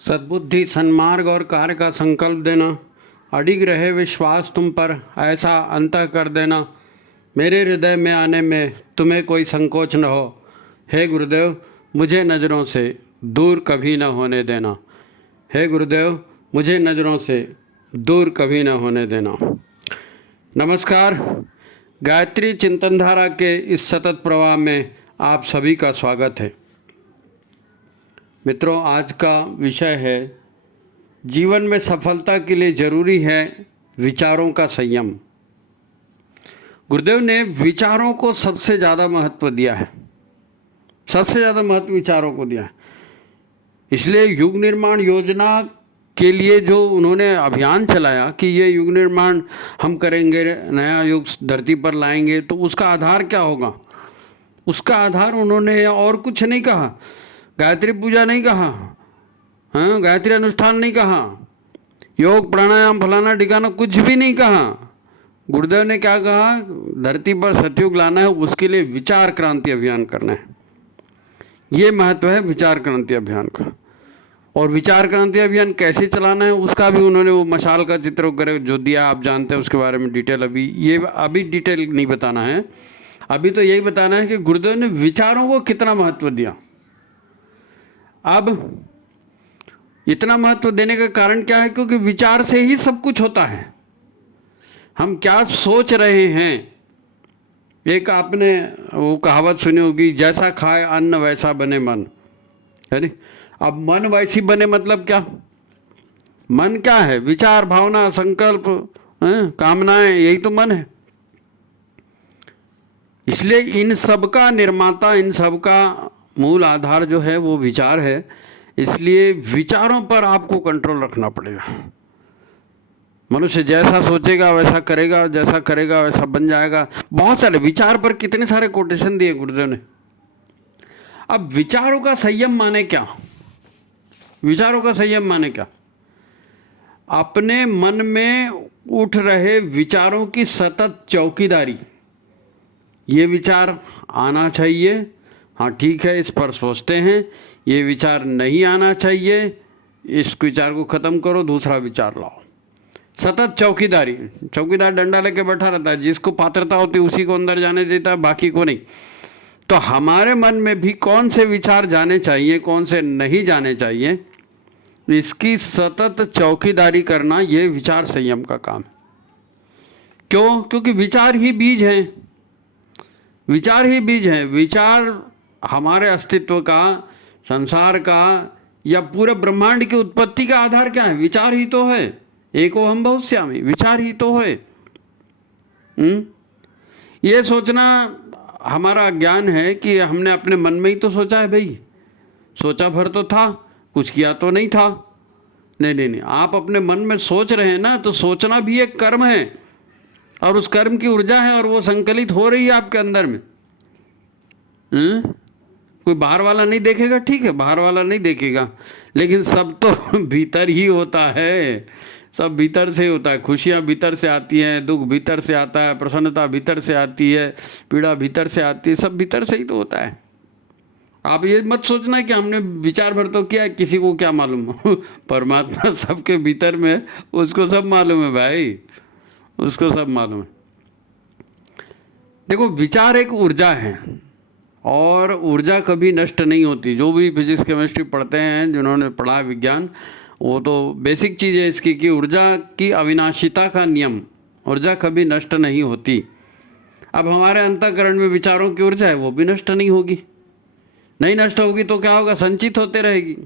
सद्बुद्धि, सन्मार्ग और कार्य का संकल्प देना, अडिग रहे विश्वास तुम पर, ऐसा अंतः कर देना, मेरे हृदय में आने में तुम्हें कोई संकोच न हो। हे गुरुदेव, मुझे नज़रों से दूर कभी न होने देना। हे गुरुदेव, मुझे नज़रों से दूर कभी न होने देना। नमस्कार, गायत्री चिंतनधारा के इस सतत प्रवाह में आप सभी का स्वागत है। मित्रों, आज का विषय है जीवन में सफलता के लिए ज़रूरी है विचारों का संयम। गुरुदेव ने विचारों को सबसे ज़्यादा महत्व दिया है, सबसे ज़्यादा महत्व विचारों को दिया है। इसलिए युग निर्माण योजना के लिए जो उन्होंने अभियान चलाया कि ये युग निर्माण हम करेंगे, नया युग धरती पर लाएंगे, तो उसका आधार क्या होगा? उसका आधार उन्होंने और कुछ नहीं कहा, गायत्री पूजा नहीं कहा, हाँ, गायत्री अनुष्ठान नहीं कहा, योग प्राणायाम फलाना ठिकाना कुछ भी नहीं कहा। गुरुदेव ने क्या कहा? धरती पर सतयुग लाना है, उसके लिए विचार क्रांति अभियान करना है। ये महत्व है विचार क्रांति अभियान का। और विचार क्रांति अभियान कैसे चलाना है उसका भी उन्होंने वो मशाल का चित्र वगैरह जो दिया, आप जानते हैं, उसके बारे में डिटेल अभी डिटेल नहीं बताना है। अभी तो यही बताना है कि गुरुदेव ने विचारों को कितना महत्व दिया। अब इतना महत्व देने का कारण क्या है? क्योंकि विचार से ही सब कुछ होता है। हम क्या सोच रहे हैं, एक आपने वो कहावत सुनी होगी, जैसा खाए अन्न वैसा बने मन, है नहीं? अब मन वैसी बने मतलब क्या? मन क्या है? विचार, भावना, संकल्प, कामनाएं, यही तो मन है। इसलिए इन सब का निर्माता, इन सब का मूल आधार जो है वो विचार है। इसलिए विचारों पर आपको कंट्रोल रखना पड़ेगा। मनुष्य जैसा सोचेगा वैसा करेगा, जैसा करेगा वैसा बन जाएगा। बहुत सारे विचार पर कितने सारे कोटेशन दिए गुरुदेव ने। अब विचारों का संयम माने क्या? विचारों का संयम माने क्या? अपने मन में उठ रहे विचारों की सतत चौकीदारी। ये विचार आना चाहिए, हाँ ठीक है, इस पर सोचते हैं। ये विचार नहीं आना चाहिए, इस विचार को ख़त्म करो, दूसरा विचार लाओ। सतत चौकीदारी। चौकीदार डंडा लेके बैठा रहता है, जिसको पात्रता होती है उसी को अंदर जाने देता है, बाकी को नहीं। तो हमारे मन में भी कौन से विचार जाने चाहिए, कौन से नहीं जाने चाहिए, इसकी सतत चौकीदारी करना, ये विचार संयम का काम है। क्यों? क्योंकि विचार ही बीज हैं। विचार ही बीज हैं। विचार हमारे अस्तित्व का, संसार का या पूरे ब्रह्मांड की उत्पत्ति का आधार क्या है? विचार ही तो है। एको हम बहुश्यामी, विचार ही तो है। ये सोचना हमारा ज्ञान है कि हमने अपने मन में ही तो सोचा है। भाई सोचा भर तो था, कुछ किया तो नहीं था। नहीं नहीं नहीं, आप अपने मन में सोच रहे हैं ना, तो सोचना भी एक कर्म है और उस कर्म की ऊर्जा है और वो संकलित हो रही है आपके अंदर में। कोई बाहर वाला नहीं देखेगा, ठीक है, बाहर वाला नहीं देखेगा, लेकिन सब तो भीतर ही होता है। सब भीतर से होता है। खुशियाँ भीतर से आती हैं, दुख भीतर से आता है, प्रसन्नता भीतर से आती है, पीड़ा भीतर से आती है, सब भीतर से ही तो होता है। आप ये मत सोचना कि हमने विचार भर तो किया, किसी को क्या मालूम। परमात्मा सबके भीतर में, उसको सब मालूम है भाई, उसको सब मालूम है। देखो, विचार एक ऊर्जा है और ऊर्जा कभी नष्ट नहीं होती। जो भी फिजिक्स केमिस्ट्री पढ़ते हैं, जिन्होंने पढ़ा विज्ञान, वो तो बेसिक चीज़ है इसकी कि ऊर्जा की अविनाशिता का नियम, ऊर्जा कभी नष्ट नहीं होती। अब हमारे अंतःकरण में विचारों की ऊर्जा है, वो भी नष्ट नहीं होगी। नहीं नष्ट होगी तो क्या होगा? संचित होते रहेगी,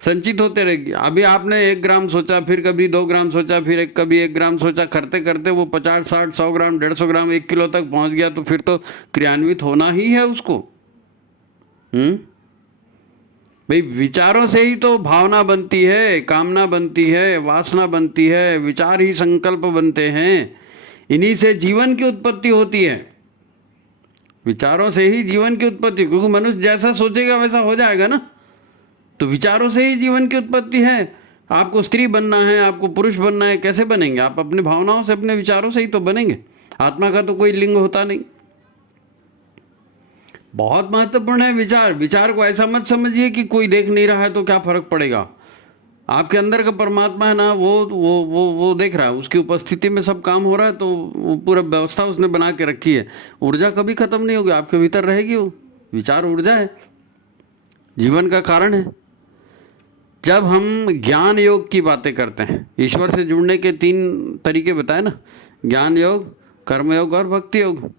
संचित होते रहेगी। अभी आपने 1 ग्राम सोचा, फिर कभी 2 ग्राम सोचा, फिर कभी 1 ग्राम सोचा, करते करते वो 50, 60, 100 ग्राम, 150 ग्राम, 1 किलो तक पहुंच गया, तो फिर तो क्रियान्वित होना ही है उसको। भाई विचारों से ही तो भावना बनती है, कामना बनती है, वासना बनती है, विचार ही संकल्प बनते हैं। इन्हीं से जीवन की उत्पत्ति होती है। विचारों से ही जीवन की उत्पत्ति, क्योंकि मनुष्य जैसा सोचेगा वैसा हो जाएगा ना। तो विचारों से ही जीवन की उत्पत्ति है। आपको स्त्री बनना है, आपको पुरुष बनना है, कैसे बनेंगे? आप अपने भावनाओं से, अपने विचारों से ही तो बनेंगे। आत्मा का तो कोई लिंग होता नहीं। बहुत महत्वपूर्ण है विचार। विचार को ऐसा मत समझिए कि कोई देख नहीं रहा है तो क्या फर्क पड़ेगा। आपके अंदर का परमात्मा है ना, वो देख रहा है, उसकी उपस्थिति में सब काम हो रहा है, तो वो पूरा व्यवस्था उसने बना के रखी है। ऊर्जा कभी ख़त्म नहीं होगी, आपके भीतर रहेगी। वो विचार ऊर्जा है, जीवन का कारण है। जब हम ज्ञान योग की बातें करते हैं, ईश्वर से जुड़ने के 3 तरीके बताए ना, ज्ञान योग, कर्म योग और भक्ति योग।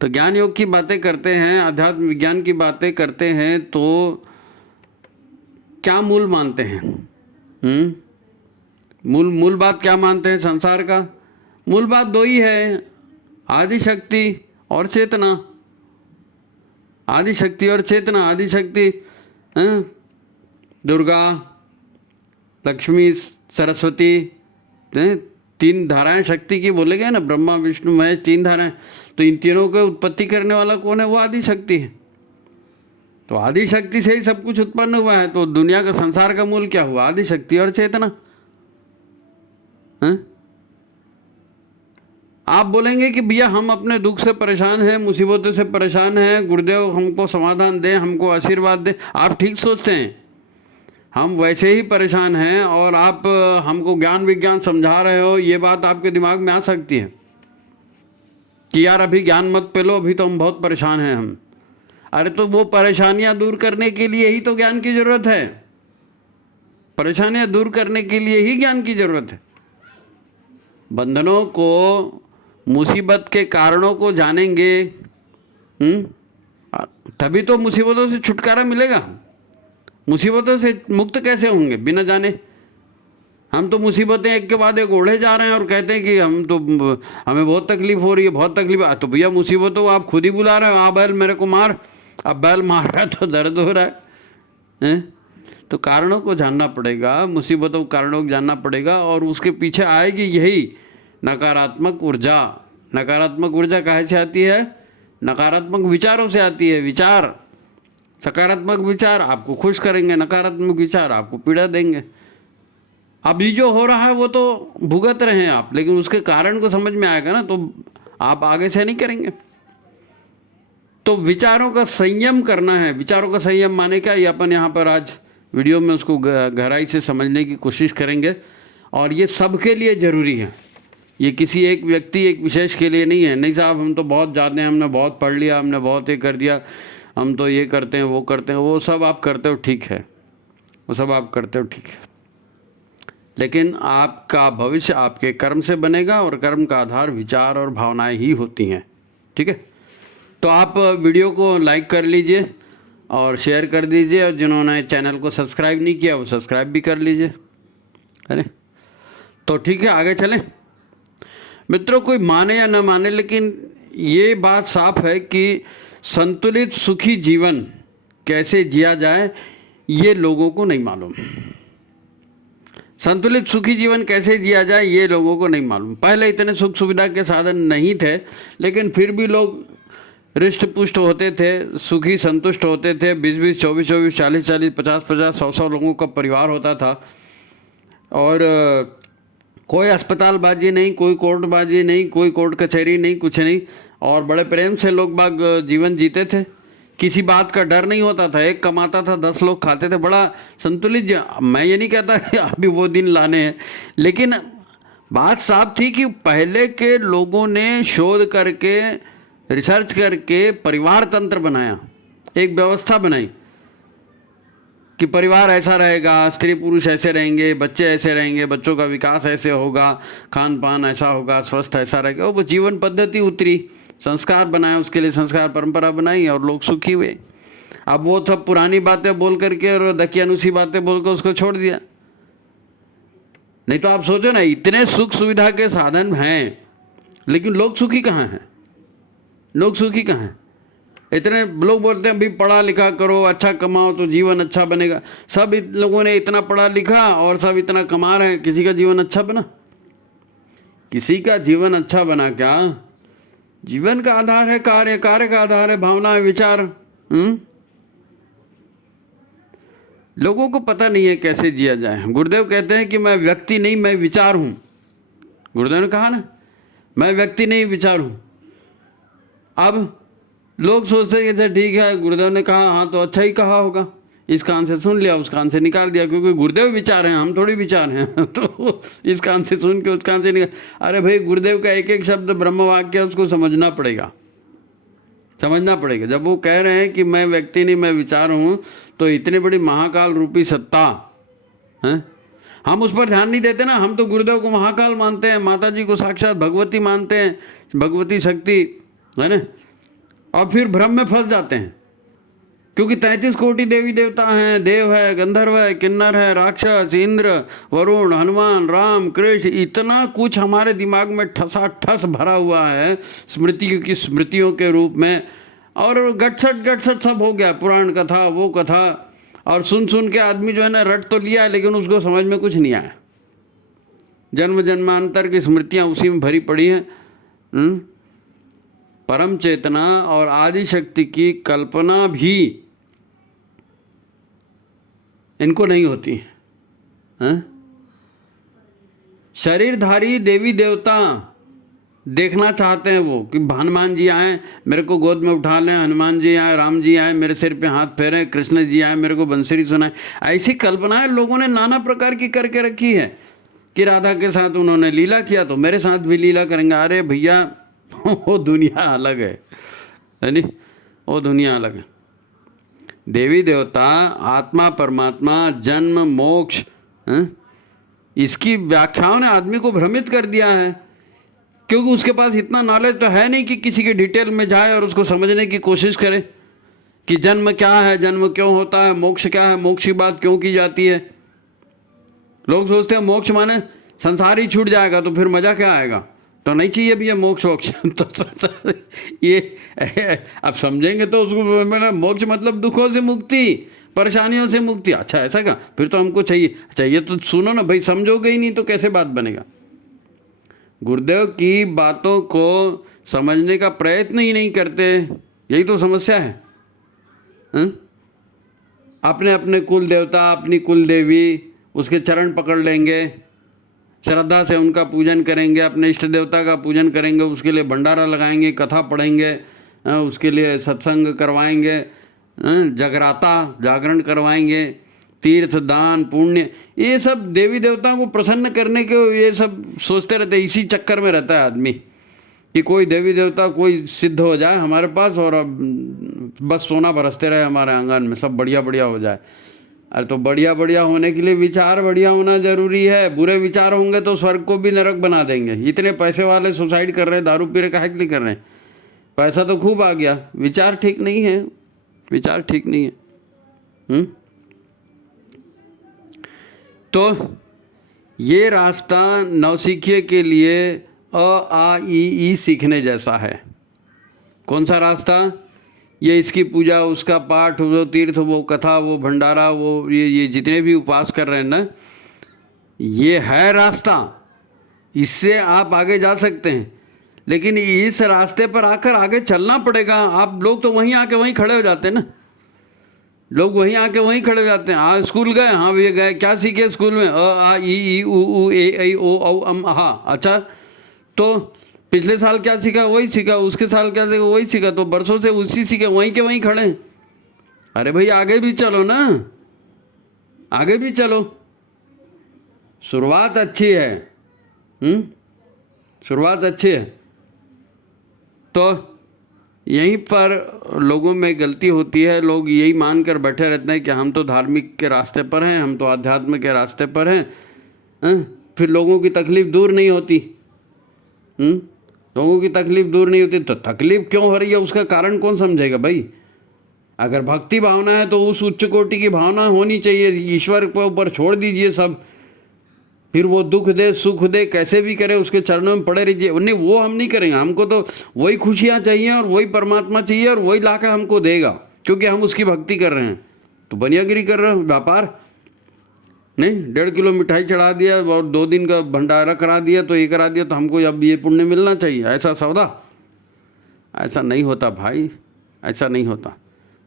तो ज्ञान योग की बातें करते हैं, अध्यात्म विज्ञान की बातें करते हैं, तो क्या मूल मानते हैं? मूल बात क्या मानते हैं संसार का? मूल बात 2 ही है, आदि शक्ति और चेतना। आदि शक्ति और चेतना। आदि शक्ति दुर्गा, लक्ष्मी, सरस्वती, 3 धाराएं शक्ति की बोले गए ना, ब्रह्मा विष्णु महेश, 3 धाराएं। तो इन तीनों को उत्पत्ति करने वाला कौन है? वो आदि शक्ति है। तो आदि शक्ति से ही सब कुछ उत्पन्न हुआ है। तो दुनिया का, संसार का मूल क्या हुआ? आदि शक्ति और चेतना। आप बोलेंगे कि भैया हम अपने दुख से परेशान हैं, मुसीबतों से परेशान हैं, गुरुदेव हमको समाधान दें, हमको आशीर्वाद दें। आप ठीक सोचते हैं, हम वैसे ही परेशान हैं और आप हमको ज्ञान विज्ञान समझा रहे हो, ये बात आपके दिमाग में आ सकती है कि यार अभी ज्ञान मत पेलो, अभी तो हम बहुत परेशान हैं हम। अरे तो वो परेशानियां दूर करने के लिए ही तो ज्ञान की जरूरत है। परेशानियां दूर करने के लिए ही ज्ञान की जरूरत है। बंधनों को, मुसीबत के कारणों को जानेंगे तभी तो मुसीबतों से छुटकारा मिलेगा। मुसीबतों से मुक्त कैसे होंगे बिना जाने? हम तो मुसीबतें एक के बाद एक ओढ़े जा रहे हैं और कहते हैं कि हमें बहुत तकलीफ हो रही है, बहुत तकलीफ। तो भैया मुसीबतों आप खुद ही बुला रहे हो, आ बैल मेरे को मार। अब बैल मार रहा है तो दर्द हो रहा है। तो कारणों को जानना पड़ेगा, मुसीबतों के कारणों को जानना पड़ेगा, और उसके पीछे आएगी यही नकारात्मक ऊर्जा। नकारात्मक ऊर्जा कहाँ से आती है? नकारात्मक विचारों से आती है। विचार, सकारात्मक विचार आपको खुश करेंगे, नकारात्मक विचार आपको पीड़ा देंगे। अभी जो हो रहा है वो तो भुगत रहे हैं आप, लेकिन उसके कारण को समझ में आएगा ना, तो आप आगे से नहीं करेंगे। तो विचारों का संयम करना है। विचारों का संयम माने क्या, ये अपन यहाँ पर आज वीडियो में उसको गहराई से समझने की कोशिश करेंगे। और ये सबके लिए ज़रूरी है, ये किसी एक व्यक्ति, एक विशेष के लिए नहीं है। नहीं साहब हम तो बहुत ज़्यादा हैं, हमने बहुत पढ़ लिया, हमने बहुत ये कर दिया, हम तो ये करते हैं, वो करते हैं। वो सब आप करते हो ठीक है, वो सब आप करते हो ठीक है, लेकिन आपका भविष्य आपके कर्म से बनेगा, और कर्म का आधार विचार और भावनाएं ही होती हैं। ठीक है, तो आप वीडियो को लाइक कर लीजिए और शेयर कर दीजिए, और जिन्होंने चैनल को सब्सक्राइब नहीं किया वो सब्सक्राइब भी कर लीजिए। अरे तो ठीक है, आगे चलें मित्रों। कोई माने या न माने, लेकिन ये बात साफ है कि संतुलित सुखी जीवन कैसे जिया जाए ये लोगों को नहीं मालूम। संतुलित सुखी जीवन कैसे जिया जाए ये लोगों को नहीं मालूम। पहले इतने सुख सुविधा के साधन नहीं थे, लेकिन फिर भी लोग हृष्ट पुष्ट होते थे, सुखी संतुष्ट होते थे। 20-20, 24-24, 40-40, 50-50, 100-100 लोगों का परिवार होता था, और कोई अस्पतालबाजी नहीं, कोई कोर्टबाजी नहीं, कोई कोर्ट कचहरी नहीं, कुछ नहीं, और बड़े प्रेम से लोग बाग जीवन जीते थे। किसी बात का डर नहीं होता था। एक कमाता था, 10 लोग खाते थे। बड़ा संतुलित। मैं ये नहीं कहता कि अभी वो दिन लाने हैं, लेकिन बात साफ थी कि पहले के लोगों ने शोध करके, रिसर्च करके परिवार तंत्र बनाया, एक व्यवस्था बनाई कि परिवार ऐसा रहेगा, स्त्री पुरुष ऐसे रहेंगे, बच्चे ऐसे रहेंगे, बच्चों का विकास ऐसे होगा, खान पान ऐसा होगा, स्वस्थ ऐसा रहेगा। वो जीवन पद्धति उतरी, संस्कार बनाए, उसके लिए संस्कार परंपरा बनाई, और लोग सुखी हुए। अब वो सब पुरानी बातें बोल करके और दकियानुसी बातें बोल कर उसको छोड़ दिया। नहीं तो आप सोचो ना, इतने सुख सुविधा के साधन हैं, लेकिन लोग सुखी कहाँ हैं? लोग सुखी कहाँ हैं? इतने लोग बोलते हैं भी पढ़ा लिखा करो, अच्छा कमाओ तो जीवन अच्छा बनेगा। सब लोगों ने इतना पढ़ा लिखा और सब इतना कमा रहे हैं, किसी का जीवन अच्छा बना? किसी का जीवन अच्छा बना क्या? जीवन का आधार है कार्य, कार्य का आधार है भावना, विचार। लोगों को पता नहीं है कैसे जिया जाए। गुरुदेव कहते हैं कि मैं व्यक्ति नहीं, मैं विचार हूँ। गुरुदेव ने कहा ना, मैं व्यक्ति नहीं विचार हूँ। अब लोग सोचते हैं कि अच्छा ठीक है, गुरुदेव ने कहा, हाँ तो अच्छा ही कहा होगा, इस कान से सुन लिया, उस कान से निकाल दिया, क्योंकि गुरुदेव विचार हैं, हम थोड़ी विचार हैं। तो इस कान से सुन के उस कान से निकाल। अरे भाई, गुरुदेव का एक एक शब्द ब्रह्म वाक्य है, उसको समझना पड़ेगा, समझना पड़ेगा। जब वो कह रहे हैं कि मैं व्यक्ति नहीं मैं विचार हूँ, तो इतनी बड़ी महाकाल रूपी सत्ता है, हम उस पर ध्यान नहीं देते ना। हम तो गुरुदेव को महाकाल मानते हैं, माता जी को साक्षात भगवती मानते हैं, भगवती शक्ति है ना, और फिर भ्रम में फंस जाते हैं। क्योंकि 33 कोटि देवी देवता हैं, देव है, गंधर्व है, किन्नर है, राक्षस, इंद्र, वरुण, हनुमान, राम, कृष्ण, इतना कुछ हमारे दिमाग में ठसा ठस भरा हुआ है स्मृतियों के रूप में, और गटसट सब हो गया, पुराण कथा वो कथा, और सुन सुन के आदमी जो है ना रट तो लिया है, लेकिन उसको समझ में कुछ नहीं आया। जन्म जन्मांतर की स्मृतियाँ उसी में भरी पड़ी हैं। परम चेतना और आदि शक्ति की कल्पना भी इनको नहीं होती है। शरीरधारी देवी देवता देखना चाहते हैं वो कि हनुमान जी आए मेरे को गोद में उठा लें, हनुमान जी आए, राम जी आए मेरे सिर पे हाथ फेरें, कृष्ण जी आए मेरे को बंसुरी सुनाए। ऐसी कल्पनाएं लोगों ने नाना प्रकार की करके रखी है कि राधा के साथ उन्होंने लीला किया तो मेरे साथ भी लीला करेंगे। अरे भैया, वो दुनिया अलग है नहीं, वो दुनिया अलग है। देवी देवता, आत्मा परमात्मा, जन्म मोक्ष, इसकी व्याख्याओं ने आदमी को भ्रमित कर दिया है, क्योंकि उसके पास इतना नॉलेज तो है नहीं कि किसी के डिटेल में जाए और उसको समझने की कोशिश करे कि जन्म क्या है, जन्म क्यों होता है, मोक्ष क्या है, मोक्ष की बात क्यों की जाती है। लोग सोचते हैं मोक्ष माने संसार ही छूट जाएगा तो फिर मजा क्या आएगा, तो नहीं चाहिए भैया मोक्ष वोक्ष। तो ये अब समझेंगे तो उसको मोक्ष मतलब दुखों से मुक्ति, परेशानियों से मुक्ति। अच्छा ऐसा क्या, फिर तो हमको चाहिए। अच्छा ये तो सुनो ना भाई, समझोगे ही नहीं तो कैसे बात बनेगा। गुरुदेव की बातों को समझने का प्रयत्न ही नहीं करते, यही तो समस्या है। अपने अपने कुल देवता, अपनी कुल देवी, उसके चरण पकड़ लेंगे, श्रद्धा से उनका पूजन करेंगे, अपने इष्ट देवता का पूजन करेंगे, उसके लिए भंडारा लगाएंगे, कथा पढ़ेंगे, उसके लिए सत्संग करवाएंगे, जगराता जागरण करवाएंगे, तीर्थ दान पुण्य, ये सब देवी देवताओं को प्रसन्न करने के ये सब सोचते रहते हैं। इसी चक्कर में रहता है आदमी कि कोई देवी देवता कोई सिद्ध हो जाए हमारे पास और बस सोना बरसते रहे हमारे आंगन में, सब बढ़िया बढ़िया हो जाए। अरे तो बढ़िया बढ़िया होने के लिए विचार बढ़िया होना जरूरी है। बुरे विचार होंगे तो स्वर्ग को भी नरक बना देंगे। इतने पैसे वाले सुसाइड कर रहे हैं, दारू पी रहे, काहे के लिए कर रहे हैं? पैसा तो खूब आ गया, विचार ठीक नहीं है, विचार ठीक नहीं है। तो ये रास्ता नौसिखिए के लिए अ आ ई सीखने जैसा है। कौन सा रास्ता? ये इसकी पूजा, उसका पाठ, वो तीर्थ, वो कथा, वो भंडारा, वो ये जितने भी उपास कर रहे हैं ना, ये है रास्ता, इससे आप आगे जा सकते हैं। लेकिन इस रास्ते पर आकर आगे चलना पड़ेगा। आप लोग तो वहीं आके वहीं खड़े हो जाते हैं ना, लोग वहीं आके वहीं खड़े हो जाते हैं। हाँ स्कूल गए, हाँ भैया गए, क्या सीखे स्कूल में? अ आ ई उ ए ऐ ओ औ अम अहा। अच्छा तो पिछले साल क्या सीखा वही सीखा, उसके साल क्या सीखा वही सीखा, तो बरसों से उसी सीखे, वहीं के वहीं खड़े हैं। अरे भाई आगे भी चलो ना, आगे भी चलो। शुरुआत अच्छी है, शुरुआत अच्छी है। तो यहीं पर लोगों में गलती होती है। लोग यही मान कर बैठे रहते हैं कि हम तो धार्मिक के रास्ते पर हैं, हम तो आध्यात्म के रास्ते पर हैं। फिर लोगों की तकलीफ दूर नहीं होती। लोगों की तकलीफ दूर नहीं होती तो तकलीफ क्यों हो रही है उसका कारण कौन समझेगा भाई? अगर भक्ति भावना है तो उस उच्च कोटि की भावना होनी चाहिए। ईश्वर के ऊपर छोड़ दीजिए सब, फिर वो दुख दे सुख दे कैसे भी करे उसके चरणों में पड़े रहिए। नहीं वो हम नहीं करेंगे, हमको तो वही खुशियाँ चाहिए और वही परमात्मा चाहिए और वही ला कर हमको देगा, क्योंकि हम उसकी भक्ति कर रहे हैं। तो बनियागिरी कर रहे हो, व्यापार नहीं। 1.5 किलो मिठाई चढ़ा दिया और 2 दिन का भंडारा करा दिया तो ये करा दिया तो हमको अब ये पुण्य मिलना चाहिए, ऐसा सौदा? ऐसा नहीं होता भाई, ऐसा नहीं होता।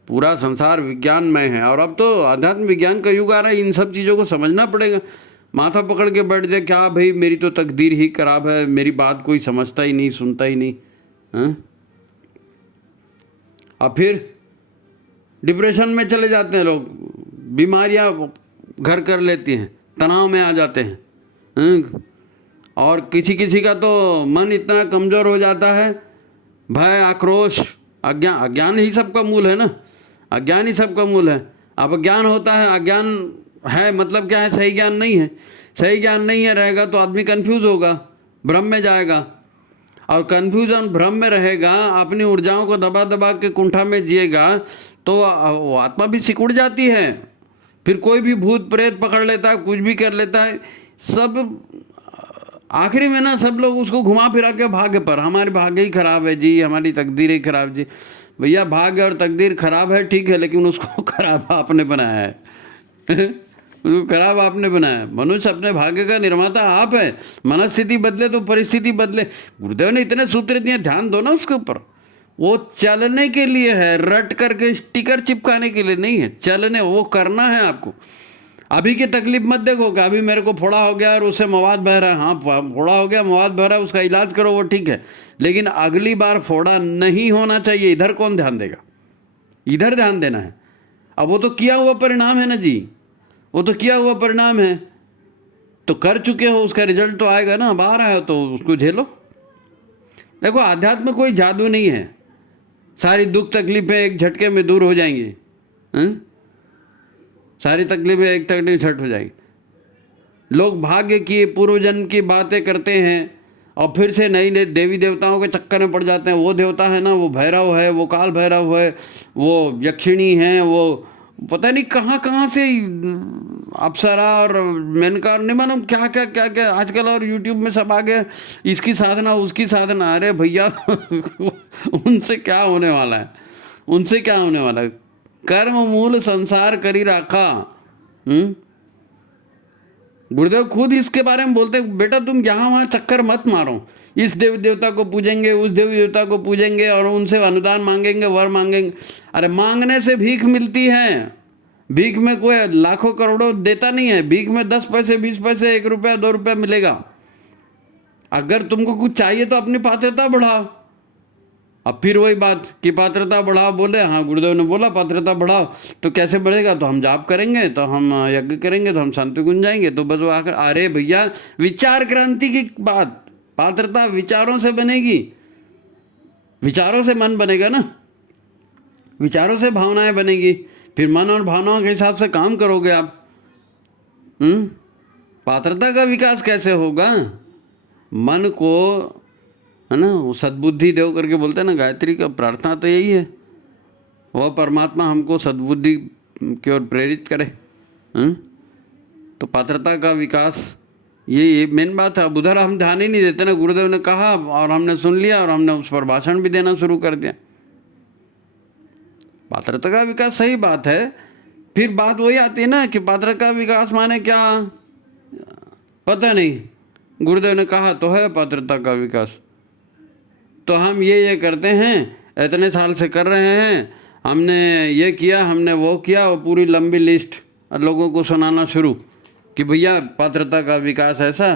पूरा संसार विज्ञान में है और अब तो आध्यात्म विज्ञान का युग आ रहा है। इन सब चीज़ों को समझना पड़ेगा। माथा पकड़ के बैठ जाए क्या भाई मेरी तो तकदीर ही खराब है, मेरी बात कोई समझता ही नहीं, सुनता ही नहीं, हाँ? और फिर डिप्रेशन में चले जाते हैं लोग। बीमारियां घर कर लेती हैं, तनाव में आ जाते हैं। और किसी किसी का तो मन इतना कमज़ोर हो जाता है, भय, आक्रोश, अज्ञान ही सबका मूल है ना, अज्ञान ही सबका मूल है। अब अज्ञान होता है, अज्ञान है मतलब क्या है, सही ज्ञान नहीं है। सही ज्ञान नहीं है रहेगा तो आदमी कंफ्यूज होगा, भ्रम में जाएगा, और कंफ्यूजन भ्रम में रहेगा, अपनी ऊर्जाओं को दबा दबा के कुंठा में जिएगा तो वो आत्मा भी सिकुड़ जाती है। फिर कोई भी भूत प्रेत पकड़ लेता है, कुछ भी कर लेता है, सब आखिरी में ना सब लोग उसको घुमा फिरा के भाग्य पर, हमारे भाग्य ही खराब है जी, हमारी तकदीर ही खराब जी। भैया भाग्य और तकदीर खराब है ठीक है, लेकिन उसको खराब आपने बनाया है उसको खराब आपने बनाया है। मनुष्य अपने भाग्य का निर्माता आप है। मनस्थिति बदले तो परिस्थिति बदले। गुरुदेव ने इतने सूत्र दिए, ध्यान दो ना उसके ऊपर। वो चलने के लिए है, रट करके स्टिकर चिपकाने के लिए नहीं है, चलने, वो करना है आपको। अभी की तकलीफ मत देखो कि अभी मेरे को फोड़ा हो गया और उससे मवाद बह रहा है। हाँ, फोड़ा हो गया, मवाद बह रहा है, उसका इलाज करो, वो ठीक है, लेकिन अगली बार फोड़ा नहीं होना चाहिए। इधर कौन ध्यान देगा, इधर ध्यान देना है। अब वो तो किया हुआ परिणाम है ना जी, वो तो किया हुआ परिणाम है, तो कर चुके हो, उसका रिजल्ट तो आएगा ना। अब आ रहा है तो उसको झेलो। देखो, आध्यात्म कोई जादू नहीं है, सारी दुख तकलीफें एक झटके में दूर हो जाएंगी। सारी तकलीफें एक तकलीफ झट हो जाएगी। लोग भाग्य की, पूर्व जन्म की बातें करते हैं और फिर से नई नई देवी देवताओं के चक्कर में पड़ जाते हैं। वो देवता है ना, वो भैरव है, वो काल भैरव है, वो यक्षिणी है, वो पता नहीं कहाँ कहाँ से अप्सरा और मेनका, नहीं मालूम क्या क्या क्या क्या आजकल, और यूट्यूब में सब आ गए, इसकी साधना उसकी साधना। अरे भैया उनसे क्या होने वाला है, उनसे क्या होने वाला है। कर्म मूल संसार करी राखा। गुरुदेव खुद इसके बारे में बोलते, बेटा तुम यहाँ वहाँ चक्कर मत मारो, इस देवी देवता को पूजेंगे, उस देवी देवता को पूजेंगे और उनसे अनुदान मांगेंगे, वर मांगेंगे। अरे मांगने से भीख मिलती है, भीख में कोई लाखों करोड़ों देता नहीं है। भीख में 10 पैसे, 20 पैसे, 1 रुपया, 2 रुपया मिलेगा। अगर तुमको कुछ चाहिए तो अपनी पात्रता बढ़ाओ। अब फिर वही बात कि पात्रता बढ़ाओ, बोले हाँ गुरुदेव ने बोला पात्रता बढ़ाओ, तो कैसे बढ़ेगा, तो हम जाप करेंगे, तो हम यज्ञ करेंगे, तो हम शांति कुंज जाएंगे, तो बस वो आकर। अरे भैया, विचार क्रांति की बात, पात्रता विचारों से बनेगी, विचारों से मन बनेगा ना, विचारों से भावनाएं बनेगी, फिर मन और भावनाओं के हिसाब से काम करोगे आप। पात्रता का विकास कैसे होगा, मन को, है ना, वो सद्बुद्धि देव करके बोलते हैं ना, गायत्री का प्रार्थना तो यही है, वह परमात्मा हमको सद्बुद्धि की ओर प्रेरित करे। तो पात्रता का विकास ये मेन बात है। अब उधर हम ध्यान ही नहीं देते ना। गुरुदेव ने कहा और हमने सुन लिया और हमने उस पर भाषण भी देना शुरू कर दिया। पात्रता का विकास सही बात है, फिर बात वही आती है ना कि पात्रता का विकास माने क्या, पता नहीं। गुरुदेव ने कहा तो है पात्रता का विकास, तो हम ये करते हैं, इतने साल से कर रहे हैं, हमने ये किया, हमने वो किया, वो पूरी लंबी लिस्ट लोगों को सुनाना शुरू कि भैया पात्रता का विकास ऐसा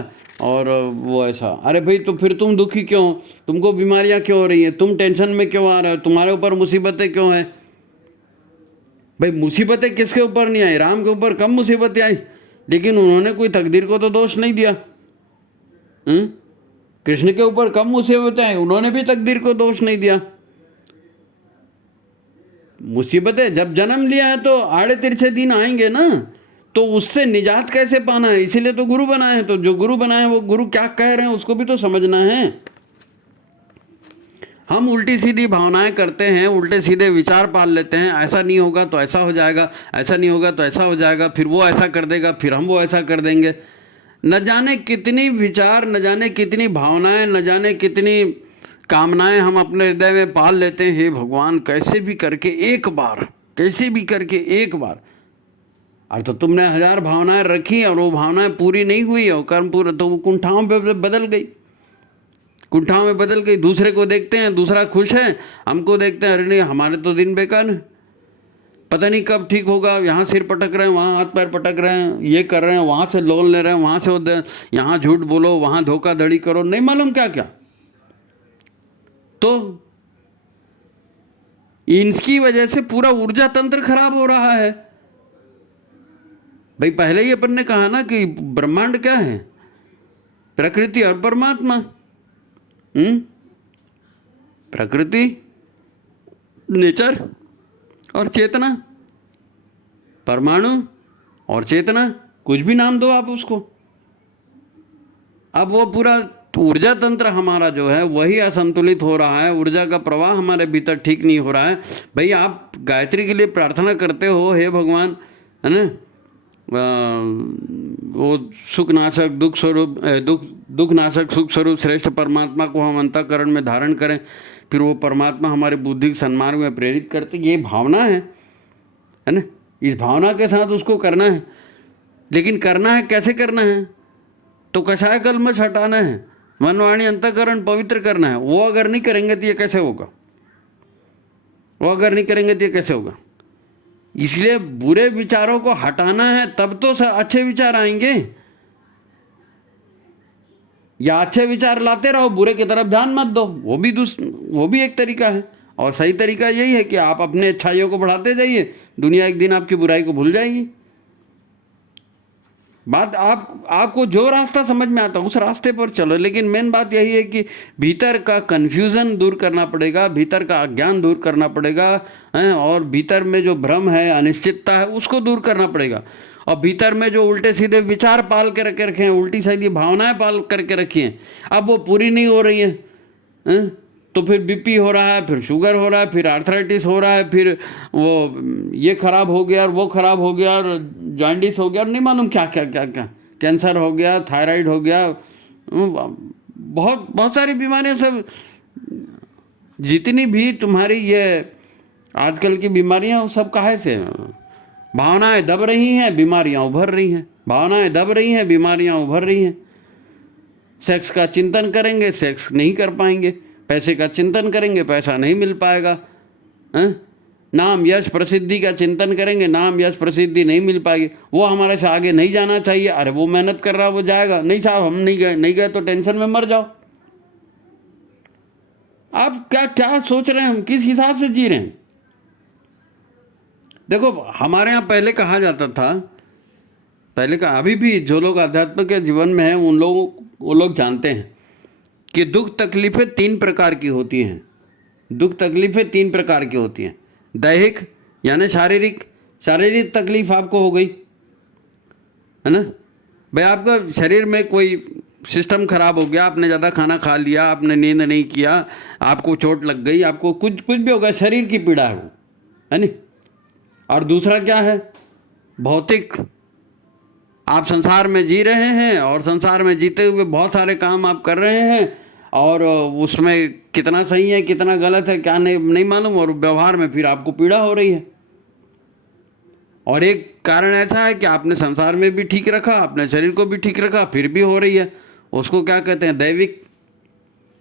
और वो ऐसा। अरे भाई, तो फिर तुम दुखी क्यों हो, तुमको बीमारियां क्यों हो रही हैं, तुम टेंशन में क्यों आ रहे हो, तुम्हारे ऊपर मुसीबतें क्यों हैं। भाई मुसीबतें किसके ऊपर नहीं आई, राम के ऊपर कम मुसीबतें आई, लेकिन उन्होंने कोई तकदीर को तो दोष नहीं दिया। कृष्ण के ऊपर कम मुसीबतें आई, उन्होंने भी तकदीर को दोष नहीं दिया। मुसीबतें जब जन्म लिया है तो आड़े तिरछे दिन आएंगे ना, तो उससे निजात कैसे पाना है, इसीलिए तो गुरु बनाए हैं। तो जो गुरु बनाए हैं वो गुरु क्या कह रहे हैं उसको भी तो समझना है। हम उल्टी सीधी भावनाएं करते हैं, उल्टे सीधे विचार पाल लेते हैं, ऐसा नहीं होगा तो ऐसा हो जाएगा, ऐसा नहीं होगा तो ऐसा हो जाएगा, फिर वो ऐसा कर देगा, फिर हम वो ऐसा कर देंगे। न जाने कितनी विचार, न जाने कितनी भावनाएं, न जाने कितनी कामनाएं हम अपने हृदय में पाल लेते हैं। हे भगवान, कैसे भी करके एक बार, कैसे भी करके एक बार। और तो तुमने 1000 भावनाएं रखी और वो भावनाएं पूरी नहीं हुई और कर्म पूरा, तो वो कुंठाओं पे बदल गई, कुंठाओं में बदल गई। दूसरे को देखते हैं, दूसरा खुश है, हमको देखते हैं, अरे नहीं हमारे तो दिन बेकार है, पता नहीं कब ठीक होगा। यहाँ सिर पटक रहे हैं, वहाँ हाथ पैर पटक रहे हैं, ये कर रहे हैं, वहाँ से लोन ले रहे हैं, वहाँ से यहाँ झूठ बोलो, वहाँ धोखाधड़ी करो, नहीं मालूम क्या क्या। तो इनकी वजह से पूरा ऊर्जा तंत्र खराब हो रहा है। भाई पहले ही अपन ने कहा ना कि ब्रह्मांड क्या है, प्रकृति और परमात्मा। प्रकृति, नेचर और चेतना, परमाणु और चेतना, कुछ भी नाम दो आप उसको। अब वो पूरा ऊर्जा तंत्र हमारा जो है वही असंतुलित हो रहा है, ऊर्जा का प्रवाह हमारे भीतर ठीक नहीं हो रहा है। भाई आप गायत्री के लिए प्रार्थना करते हो, हे भगवान, है ना, वो सुख नाशक दुख स्वरूप दुख नाशक सुख स्वरूप श्रेष्ठ परमात्मा को हम अंतःकरण में धारण करें, फिर वो परमात्मा हमारे बुद्धि सन्मार्ग में प्रेरित करते, ये भावना है ना। इस भावना के साथ उसको करना है, लेकिन करना है कैसे करना है? तो कषाय कल्मश हटाना है, मन वाणी अंतःकरण पवित्र करना है। वो अगर नहीं करेंगे तो ये कैसे होगा? वो अगर नहीं करेंगे तो ये कैसे होगा? इसलिए बुरे विचारों को हटाना है, तब तो अच्छे विचार आएंगे। या अच्छे विचार लाते रहो, बुरे की तरफ ध्यान मत दो, वो भी एक तरीका है। और सही तरीका यही है कि आप अपने अच्छाइयों को बढ़ाते जाइए, दुनिया एक दिन आपकी बुराई को भूल जाएगी। बात आपको जो रास्ता समझ में आता उस रास्ते पर चलो, लेकिन मेन बात यही है कि भीतर का कन्फ्यूज़न दूर करना पड़ेगा, भीतर का अज्ञान दूर करना पड़ेगा, और भीतर में जो भ्रम है, अनिश्चितता है, उसको दूर करना पड़ेगा। और भीतर में जो उल्टे सीधे विचार पाल के रखे हैं, उल्टी सीधी भावनाएं पाल करके रखी हैं, अब वो पूरी नहीं हो रही है, तो फिर बीपी हो रहा है, फिर शुगर हो रहा है, फिर आर्थराइटिस हो रहा है, फिर वो ये खराब हो गया और वो खराब हो गया और जॉन्डिस हो गया और नहीं मालूम क्या क्या क्या क्या, कैंसर हो गया, थायराइड हो गया, बहुत बहुत सारी बीमारियां। सब जितनी भी तुम्हारी ये आजकल की बीमारियां, सब काहे से? भावनाएं दब रही हैं, बीमारियां उभर रही हैं। भावनाएं दब रही हैं, बीमारियां उभर रही हैं। सेक्स का चिंतन करेंगे, सेक्स नहीं कर पाएंगे। पैसे का चिंतन करेंगे, पैसा नहीं मिल पाएगा। नाम यश प्रसिद्धि का चिंतन करेंगे, नाम यश प्रसिद्धि नहीं मिल पाएगी। वो हमारे से आगे नहीं जाना चाहिए, अरे वो मेहनत कर रहा, वो जाएगा। नहीं साहब, हम नहीं गए तो टेंशन में मर जाओ। आप क्या क्या सोच रहे हैं? हम किस हिसाब से जी रहे हैं? देखो, हमारे यहाँ पहले कहा जाता था, अभी भी जो लोग अध्यात्म के जीवन में हैं वो लोग जानते हैं कि दुख तकलीफ़ें 3 प्रकार की होती हैं। दुख तकलीफ़ें 3 प्रकार की होती हैं। दैहिक यानी शारीरिक तकलीफ़ आपको हो गई, है ना भाई, आपका शरीर में कोई सिस्टम खराब हो गया, आपने ज़्यादा खाना खा लिया, आपने नींद नहीं किया, आपको चोट लग गई, आपको कुछ भी हो गया, शरीर की पीड़ा है वो, है नहीं। और दूसरा क्या है? भौतिक। आप संसार में जी रहे हैं और संसार में जीते हुए बहुत सारे काम आप कर रहे हैं, और उसमें कितना सही है कितना गलत है क्या नहीं मालूम, और व्यवहार में फिर आपको पीड़ा हो रही है। और एक कारण ऐसा है कि आपने संसार में भी ठीक रखा, अपने शरीर को भी ठीक रखा, फिर भी हो रही है। उसको क्या कहते हैं? दैविक।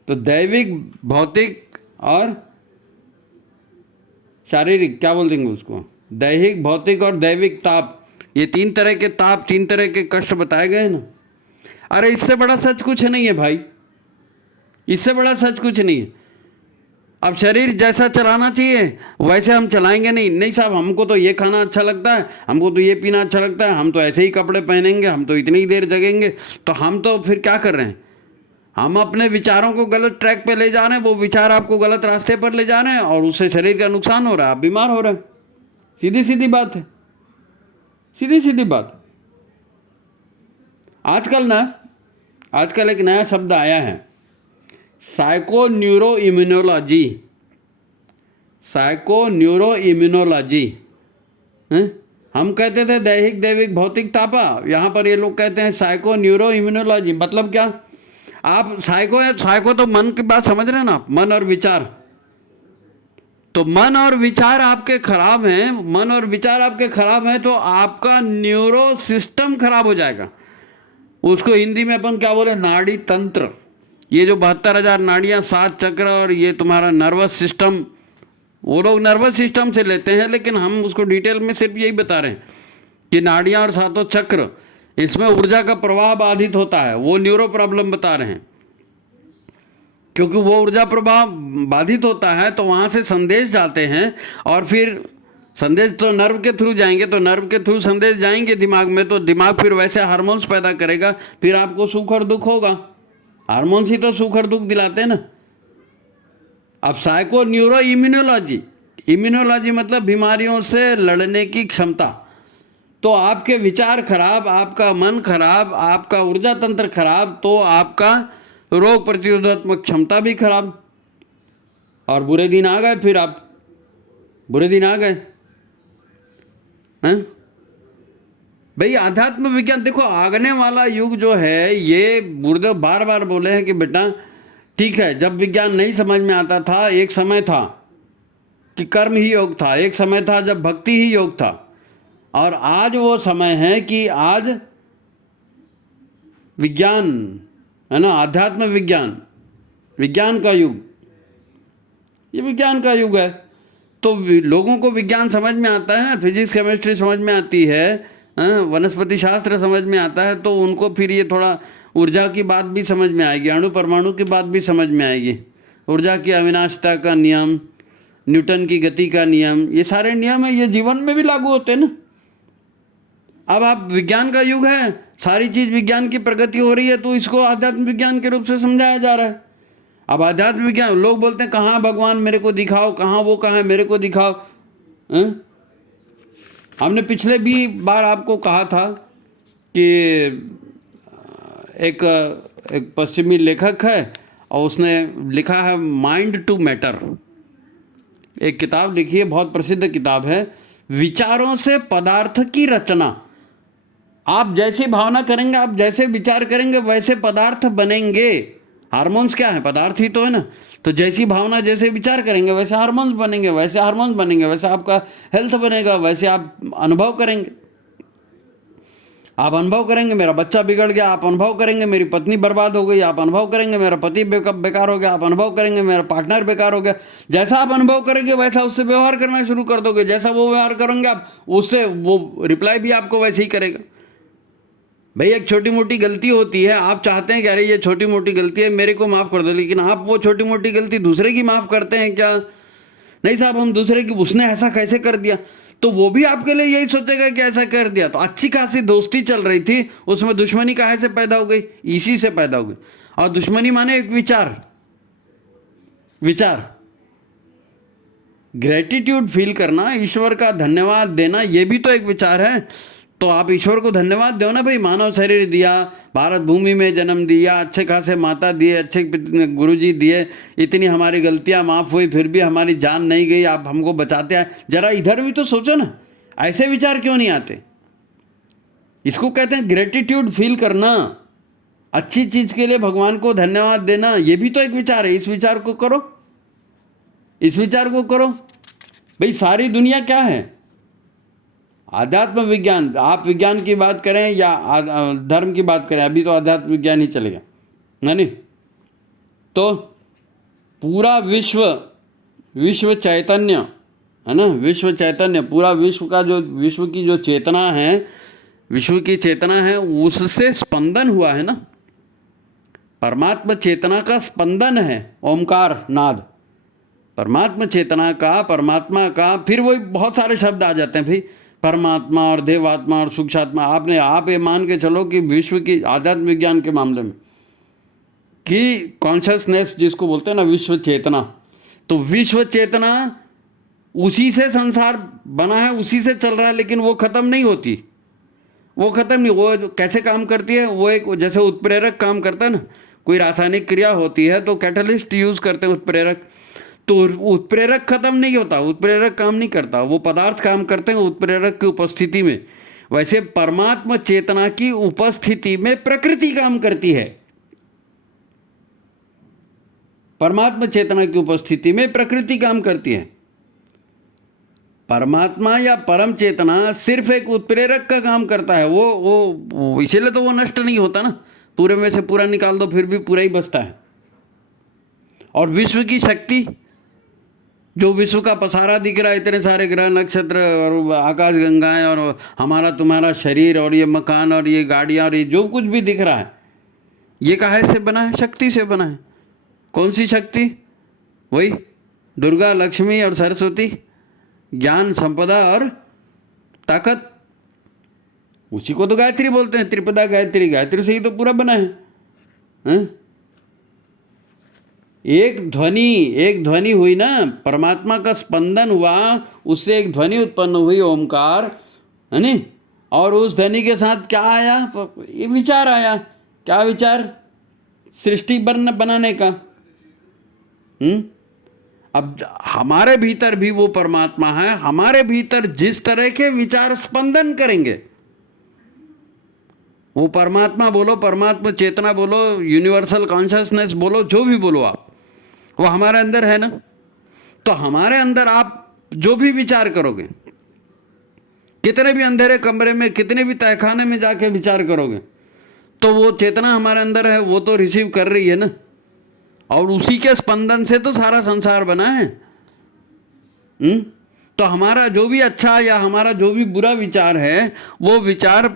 तो दैविक, भौतिक और शारीरिक, क्या बोल देंगे उसको? दैहिक, भौतिक और दैविक ताप। ये 3 तरह के ताप, 3 तरह के कष्ट बताए गए ना। अरे इससे बड़ा सच कुछ नहीं है भाई, इससे बड़ा सच कुछ नहीं है। अब शरीर जैसा चलाना चाहिए वैसे हम चलाएंगे नहीं साहब, हमको तो ये खाना अच्छा लगता है, हमको तो ये पीना अच्छा लगता है, हम तो ऐसे ही कपड़े पहनेंगे, हम तो इतनी देर जगेंगे। तो हम तो फिर क्या कर रहे हैं? हम अपने विचारों को गलत ट्रैक पे ले जा रहे हैं, वो विचार आपको गलत रास्ते पर ले जा रहे हैं, और उससे शरीर का नुकसान हो रहा है, आप बीमार हो रहे हैं। सीधी सीधी बात है, सीधी सीधी बात। आजकल एक नया शब्द आया है, साइको न्यूरो इम्यूनोलॉजी। हम कहते थे दैहिक, दैविक, भौतिक, तापा, यहाँ पर ये लोग कहते हैं साइको न्यूरो इम्यूनोलॉजी। मतलब क्या? आप साइको तो मन की बात समझ रहे हैं ना आप, मन और विचार। तो मन और विचार आपके खराब हैं, तो आपका न्यूरो सिस्टम खराब हो जाएगा। उसको हिंदी में अपन क्या बोले? नाड़ी तंत्र। ये जो 72,000 नाड़ियाँ, 7 चक्र और ये तुम्हारा नर्वस सिस्टम, वो लोग नर्वस सिस्टम से लेते हैं, लेकिन हम उसको डिटेल में सिर्फ यही बता रहे हैं कि नाड़ियाँ और 7 चक्र, इसमें ऊर्जा का प्रवाह बाधित होता है। वो न्यूरो प्रॉब्लम बता रहे हैं, क्योंकि वो ऊर्जा प्रवाह बाधित होता है तो वहाँ से संदेश जाते हैं, और फिर संदेश तो नर्व के थ्रू जाएंगे, तो नर्व के थ्रू संदेश जाएंगे दिमाग में, तो दिमाग फिर वैसे हार्मोन्स पैदा करेगा, फिर आपको सुख और दुख होगा। हार्मोन्स ही तो सुख और दुख दिलाते हैं ना। अब साइको न्यूरो इम्यूनोलॉजी, इम्यूनोलॉजी मतलब बीमारियों से लड़ने की क्षमता। तो आपके विचार खराब, आपका मन खराब, आपका ऊर्जा तंत्र खराब, तो आपका रोग प्रतिरोधात्मक क्षमता भी खराब। और बुरे दिन आ गए, फिर आप बुरे दिन आ गए हैं भाई। आध्यात्म विज्ञान देखो, आगने वाला युग जो है, ये गुरुदेव बार बार बोले हैं कि बेटा ठीक है, जब विज्ञान नहीं समझ में आता था, एक समय था कि कर्म ही योग था, एक समय था जब भक्ति ही योग था, और आज वो समय है कि आज विज्ञान है ना, आध्यात्म विज्ञान, विज्ञान का युग, ये विज्ञान का युग है। तो लोगों को विज्ञान समझ में आता है, फिजिक्स केमिस्ट्री समझ में आती है, वनस्पति शास्त्र समझ में आता है, तो उनको फिर ये थोड़ा ऊर्जा की बात भी समझ में आएगी, अणु परमाणु की बात भी समझ में आएगी, ऊर्जा की अविनाशिता का नियम, न्यूटन की गति का नियम, ये सारे नियम है, ये जीवन में भी लागू होते हैं ना। अब आप विज्ञान का युग है, सारी चीज़ विज्ञान की प्रगति हो रही है, तो इसको आध्यात्म विज्ञान के रूप से समझाया जा रहा है। अब आध्यात्म विज्ञान, लोग बोलते हैं कहाँ भगवान मेरे को दिखाओ, कहाँ वो कहाँ है मेरे को दिखाओ। हमने पिछले भी बार आपको कहा था कि एक पश्चिमी लेखक है और उसने लिखा है माइंड टू मैटर, एक किताब लिखी है, बहुत प्रसिद्ध किताब है, विचारों से पदार्थ की रचना। आप जैसी भावना करेंगे, आप जैसे विचार करेंगे, वैसे पदार्थ बनेंगे। हार्मोन्स क्या है? पदार्थ ही तो है ना। तो जैसी भावना, जैसे विचार करेंगे, वैसे हार्मोन्स बनेंगे, वैसे हार्मोन्स बनेंगे, वैसे आपका हेल्थ बनेगा, वैसे आप अनुभव करेंगे। आप अनुभव करेंगे मेरा बच्चा बिगड़ गया, आप अनुभव करेंगे मेरी पत्नी बर्बाद हो गई, आप अनुभव करेंगे मेरा पति बेकार हो गया, आप अनुभव करेंगे मेरा पार्टनर बेकार हो गया। जैसा आप अनुभव करेंगे वैसा उससे व्यवहार करना शुरू कर दोगे, जैसा वो व्यवहार करेंगे आप उससे, वो रिप्लाई भी आपको वैसे ही करेगा। भाई एक छोटी मोटी गलती होती है, आप चाहते हैं कि अरे ये छोटी मोटी गलती है मेरे को माफ़ कर दो, लेकिन आप वो छोटी मोटी गलती दूसरे की माफ़ करते हैं क्या? नहीं साहब, हम दूसरे की, उसने ऐसा कैसे कर दिया, तो वो भी आपके लिए यही सोचेगा कि ऐसा कर दिया। तो अच्छी खासी दोस्ती चल रही थी, उसमें दुश्मनी कहाँ से पैदा हो गई? इसी से पैदा हो गई। और दुश्मनी माने एक विचार ग्रेटिट्यूड फील करना, ईश्वर का धन्यवाद देना, ये भी तो एक विचार है। तो आप ईश्वर को धन्यवाद दो ना भाई, मानव शरीर दिया, भारत भूमि में जन्म दिया, अच्छे खासे माता दिए, अच्छे गुरुजी दिए, इतनी हमारी गलतियां माफ़ हुई, फिर भी हमारी जान नहीं गई, आप हमको बचाते हैं। जरा इधर भी तो सोचो ना, ऐसे विचार क्यों नहीं आते? इसको कहते हैं ग्रेटिट्यूड फील करना, अच्छी चीज़ के लिए भगवान को धन्यवाद देना, ये भी तो एक विचार है। इस विचार को करो, इस विचार को करो भाई। सारी दुनिया क्या है? आध्यात्म विज्ञान। आप विज्ञान की बात करें या धर्म की बात करें, अभी तो आध्यात्म विज्ञान ही चलेगा ना, नहीं तो पूरा विश्व चैतन्य है ना, विश्व चैतन्य, पूरा विश्व का जो, विश्व की जो चेतना है, विश्व की चेतना है, उससे स्पंदन हुआ है ना। परमात्मा चेतना का स्पंदन है ओमकार नाद, परमात्मा चेतना का, परमात्मा का। फिर वही बहुत सारे शब्द आ जाते हैं भाई, परमात्मा और देवात्मा और सूक्ष्मात्मा। आप ये मान के चलो कि विश्व की आध्यात्म विज्ञान के मामले में कि कॉन्शसनेस जिसको बोलते हैं ना, विश्व चेतना, तो विश्व चेतना उसी से संसार बना है, उसी से चल रहा है, लेकिन वो ख़त्म नहीं होती, वो ख़त्म नहीं। वो कैसे काम करती है? वो एक जैसे उत्प्रेरक काम करता है ना, कोई रासायनिक क्रिया होती है तो कैटलिस्ट यूज़ करते हैं उत्प्रेरक, तो उत्प्रेरक खत्म नहीं होता, उत्प्रेरक काम नहीं करता, वो पदार्थ काम करते हैं उत्प्रेरक की उपस्थिति में। वैसे परमात्मा चेतना की उपस्थिति में प्रकृति काम करती है, परमात्मा चेतना की उपस्थिति में प्रकृति काम करती है। परमात्मा या परम चेतना सिर्फ एक उत्प्रेरक का काम करता है, वो इसीलिए तो वो नष्ट नहीं होता ना। पूरे में से पूरा निकाल दो फिर भी पूरा ही बचता है। और विश्व की शक्ति, जो विश्व का पसारा दिख रहा है, इतने सारे ग्रह नक्षत्र और आकाश गंगाएं और हमारा तुम्हारा शरीर और ये मकान और ये गाड़ियाँ और ये जो कुछ भी दिख रहा है, ये काहे से बना है? शक्ति से बना है। कौन सी शक्ति? वही दुर्गा, लक्ष्मी और सरस्वती ज्ञान, संपदा और ताकत, उसी को तो गायत्री बोलते हैं। त्रिपदा गायत्री, गायत्री से ही तो पूरा बना है, हैं? एक ध्वनि हुई ना, परमात्मा का स्पंदन हुआ, उससे एक ध्वनि उत्पन्न हुई, ओमकार, है नी? और उस ध्वनि के साथ क्या आया? ये विचार आया। क्या विचार? सृष्टि बनाने का। अब हमारे भीतर भी वो परमात्मा है, हमारे भीतर जिस तरह के विचार स्पंदन करेंगे, वो परमात्मा बोलो, परमात्मा चेतना बोलो, यूनिवर्सल कॉन्शियसनेस बोलो, जो भी बोलो आप, वो हमारे अंदर है ना। तो हमारे अंदर आप जो भी विचार करोगे, कितने भी अंधेरे कमरे में, कितने भी तहखाने में जाके विचार करोगे, तो वो चेतना हमारे अंदर है, वो तो रिसीव कर रही है ना। और उसी के स्पंदन से तो सारा संसार बना है। तो हमारा जो भी अच्छा या हमारा जो भी बुरा विचार है, वो विचार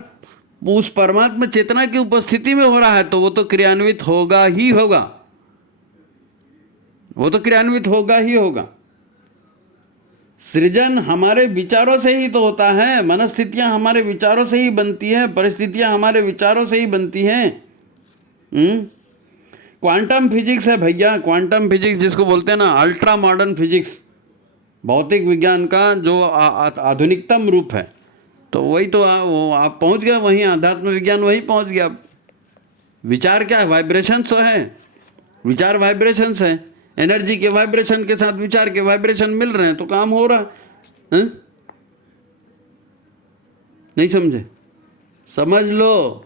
उस परमात्मा चेतना की उपस्थिति में हो रहा है, तो वो तो क्रियान्वित होगा ही होगा, वो तो क्रियान्वित होगा ही होगा। सृजन हमारे विचारों से ही तो होता है, मनस्थितियां हमारे विचारों से ही बनती हैं, परिस्थितियां हमारे विचारों से ही बनती हैं। क्वांटम फिजिक्स है भैया, क्वांटम फिजिक्स जिसको बोलते हैं ना, अल्ट्रा मॉडर्न फिजिक्स, भौतिक विज्ञान का जो आधुनिकतम रूप है। तो वही तो आप पहुंच गए वहीं, आध्यात्म विज्ञान वहीं पहुंच गया। विचार क्या है? वाइब्रेशंस तो है, विचार वाइब्रेशंस है, एनर्जी के वाइब्रेशन के साथ विचार के वाइब्रेशन मिल रहे हैं, तो काम हो रहा है। नहीं समझे? समझ लो,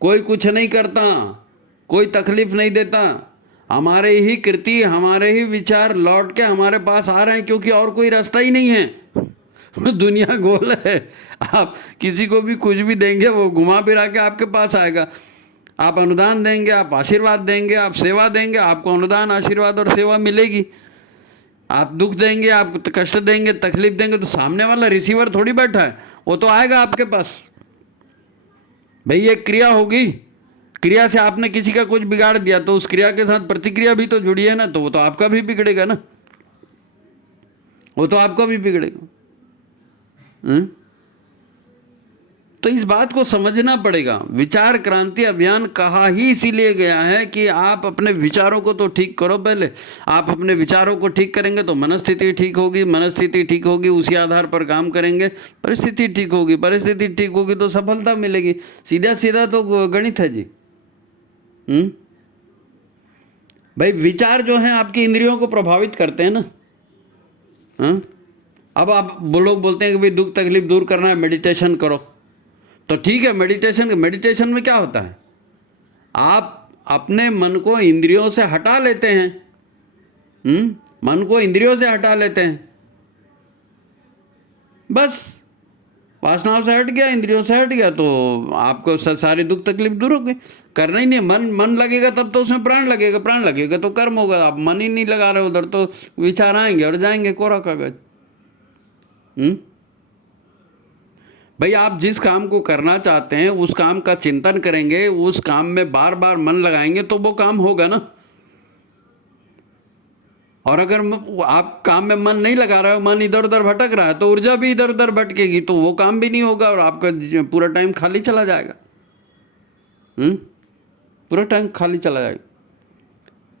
कोई कुछ नहीं करता, कोई तकलीफ नहीं देता, हमारे ही कृति, हमारे ही विचार लौट के हमारे पास आ रहे हैं, क्योंकि और कोई रास्ता ही नहीं है। दुनिया गोल है, आप किसी को भी कुछ भी देंगे, वो घुमा फिरा के आपके पास आएगा। आप अनुदान देंगे, आप आशीर्वाद देंगे, आप सेवा देंगे, आपको अनुदान, आशीर्वाद और सेवा मिलेगी। आप दुख देंगे, आप कष्ट देंगे, तकलीफ देंगे, तो सामने वाला रिसीवर थोड़ी बैठा है, वो तो आएगा आपके पास। भाई ये क्रिया होगी, क्रिया से आपने किसी का कुछ बिगाड़ दिया, तो उस क्रिया के साथ प्रतिक्रिया भी तो जुड़ी है ना, तो वो तो आपका भी बिगड़ेगा ना, वो तो आपका भी बिगड़ेगा। तो इस बात को समझना पड़ेगा। विचार क्रांति अभियान कहा ही इसीलिए गया है कि आप अपने विचारों को तो ठीक करो पहले। आप अपने विचारों को ठीक करेंगे तो मनस्थिति ठीक होगी, मनस्थिति ठीक होगी, उसी आधार पर काम करेंगे, परिस्थिति ठीक होगी, परिस्थिति ठीक होगी तो सफलता मिलेगी। सीधा सीधा तो गणित है जी। भाई विचार जो हैं आपकी इंद्रियों को प्रभावित करते हैं ना। अब आप लोग बोलते हैं कि भाई दुख तकलीफ दूर करना है, मेडिटेशन करो, तो ठीक है, मेडिटेशन में क्या होता है? आप अपने मन को इंद्रियों से हटा लेते हैं। मन को इंद्रियों से हटा लेते हैं, बस वासनाओं से हट गया, इंद्रियों से हट गया, तो आपको सारी दुख तकलीफ दूर हो गई। करना ही नहीं, मन लगेगा तब तो उसमें प्राण लगेगा, प्राण लगेगा तो कर्म होगा। आप मन ही नहीं लगा रहे उधर, तो विचार आएंगे और जाएंगे, कोरा कागज। भाई आप जिस काम को करना चाहते हैं उस काम का चिंतन करेंगे, उस काम में बार बार मन लगाएंगे तो वो काम होगा ना। और अगर आप काम में मन नहीं लगा रहे हो, मन इधर उधर भटक रहा है, तो ऊर्जा भी इधर उधर भटकेगी, तो वो काम भी नहीं होगा और आपका पूरा टाइम खाली चला जाएगा। पूरा टाइम खाली चला जाएगा।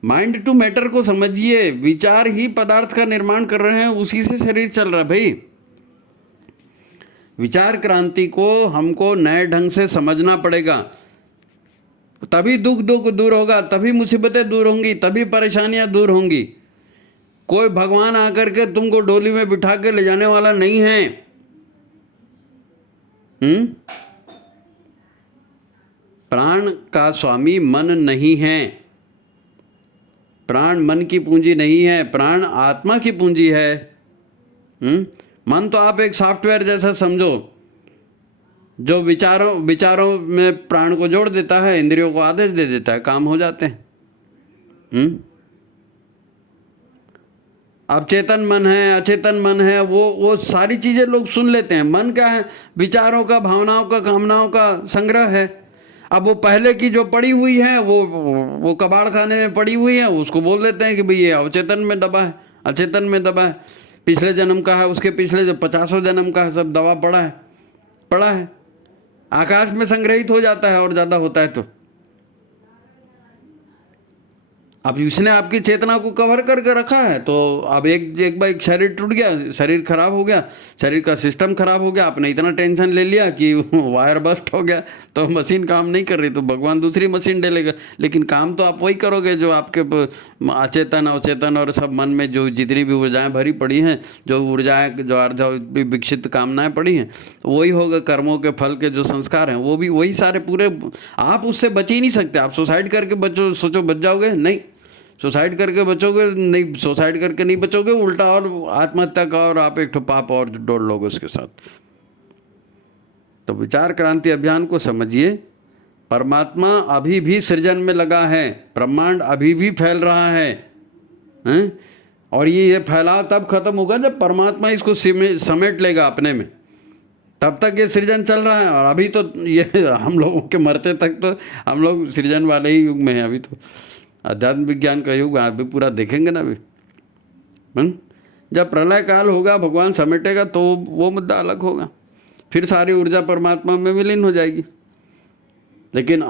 माइंड टू मैटर को समझिए, विचार ही पदार्थ का निर्माण कर रहे हैं, उसी से शरीर चल रहा है। भाई विचार क्रांति को हमको नए ढंग से समझना पड़ेगा, तभी दुख दूर होगा, तभी मुसीबतें दूर होंगी, तभी परेशानियां दूर होंगी। कोई भगवान आकर के तुमको डोली में बिठा के ले जाने वाला नहीं है। प्राण का स्वामी मन नहीं है, प्राण मन की पूंजी नहीं है, प्राण आत्मा की पूंजी है। मन तो आप एक सॉफ्टवेयर जैसा समझो, जो विचारों में प्राण को जोड़ देता है, इंद्रियों को आदेश दे देता है, काम हो जाते हैं। अब चेतन मन है, अचेतन मन है, वो सारी चीज़ें लोग सुन लेते हैं। मन क्या है? विचारों का, भावनाओं का, कामनाओं का संग्रह है। अब वो पहले की जो पड़ी हुई है, वो कबाड़ खाने में पड़ी हुई है, उसको बोल देते हैं कि भाई ये अवचेतन में दबा है, अचेतन में दबा है। पिछले जन्म का है, उसके पिछले जो 50 जन्म का है, सब दवा पड़ा है। आकाश में संग्रहित हो जाता है और ज़्यादा होता है तो। अब इसने आपकी चेतना को कवर करके रखा है, तो अब एक बार एक शरीर टूट गया, शरीर खराब हो गया, शरीर का सिस्टम खराब हो गया, आपने इतना टेंशन ले लिया कि वायर बस्ट हो गया, तो मशीन काम नहीं कर रही, तो भगवान दूसरी मशीन डालेगा। लेकिन काम तो आप वही करोगे जो आपके अचेतन अवचेतन और सब मन में जो जितनी भी ऊर्जाएँ भरी पड़ी हैं, जो ऊर्जाएँ जो अर्ध विकसित कामनाएँ पड़ी हैं, वही होगा। कर्मों के फल के जो संस्कार हैं वो भी वही सारे पूरे। आप उससे बच ही नहीं सकते। आप सुसाइड करके बचो, सोचो बच जाओगे? नहीं। सुसाइड करके बचोगे नहीं, सुसाइड करके नहीं बचोगे, उल्टा और आत्महत्या का और आप एक ठो पाप और जोड़ लोगे उसके साथ। तो विचार क्रांति अभियान को समझिए। परमात्मा अभी भी सृजन में लगा है, ब्रह्मांड अभी भी फैल रहा है, हैं? और ये फैलाव तब खत्म होगा जब परमात्मा इसको समेट लेगा अपने में। तब तक ये सृजन चल रहा है। और अभी तो ये हम लोगों के मरते तक तो हम लोग सृजन वाले ही युग में हैं। अभी तो अध्यात्म विज्ञान का युग आप भी पूरा देखेंगे ना अभी। जब प्रलय काल होगा, भगवान समेटेगा, तो वो मुद्दा अलग होगा, फिर सारी ऊर्जा परमात्मा में विलीन हो जाएगी। लेकिन